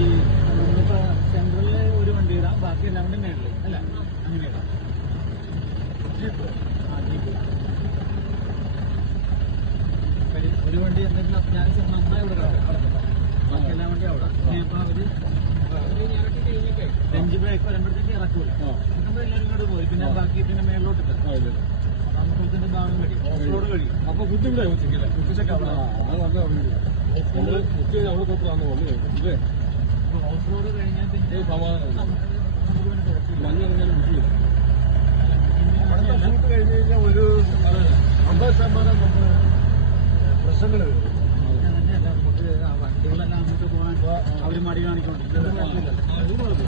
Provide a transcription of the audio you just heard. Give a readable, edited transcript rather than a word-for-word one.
ഈ സെൻട്രലില് ഒരു വണ്ടി ഇടാം, ബാക്കി എല്ലാം കൂടി മേളില് അല്ല അങ്ങനെ ഇടാം. ഒരു വണ്ടി എന്തെങ്കിലും ഞാൻ നന്നായി ഇവിടെ കിടക്കാം, ബാക്കി എല്ലാ വണ്ടി അവിടെ. ഇനിയപ്പോ അവര് ലഞ്ച് ബ്രേക്ക് വരുമ്പോഴത്തേക്ക് ഇറക്കൂല, ഇറക്കുമ്പോ എല്ലാവരും ഇങ്ങോട്ട് പോയി. പിന്നെ ബാക്കി പിന്നെ മേളിലോട്ട് നമുക്കതിന്റെ ഭാഗം കഴിയും, ഓഫ് റോഡ് കഴിയും. അപ്പൊ ബുദ്ധിമുട്ടായി ഉച്ചയ്ക്കല്ലേ? ഉച്ചയ്ക്ക് അവിടെ ഓഫ് റോഡ് കഴിഞ്ഞാൽ പിന്നെ മഞ്ഞ് കഴിഞ്ഞാലും ബുദ്ധിമുട്ട്. കഴിഞ്ഞ് കഴിഞ്ഞാൽ ഒരു 50% നമുക്ക് പ്രശ്നങ്ങൾ വരും. നമുക്ക് വണ്ടികളെല്ലാം അങ്ങോട്ട് പോകാൻ അവര് മടി കാണിക്കണം.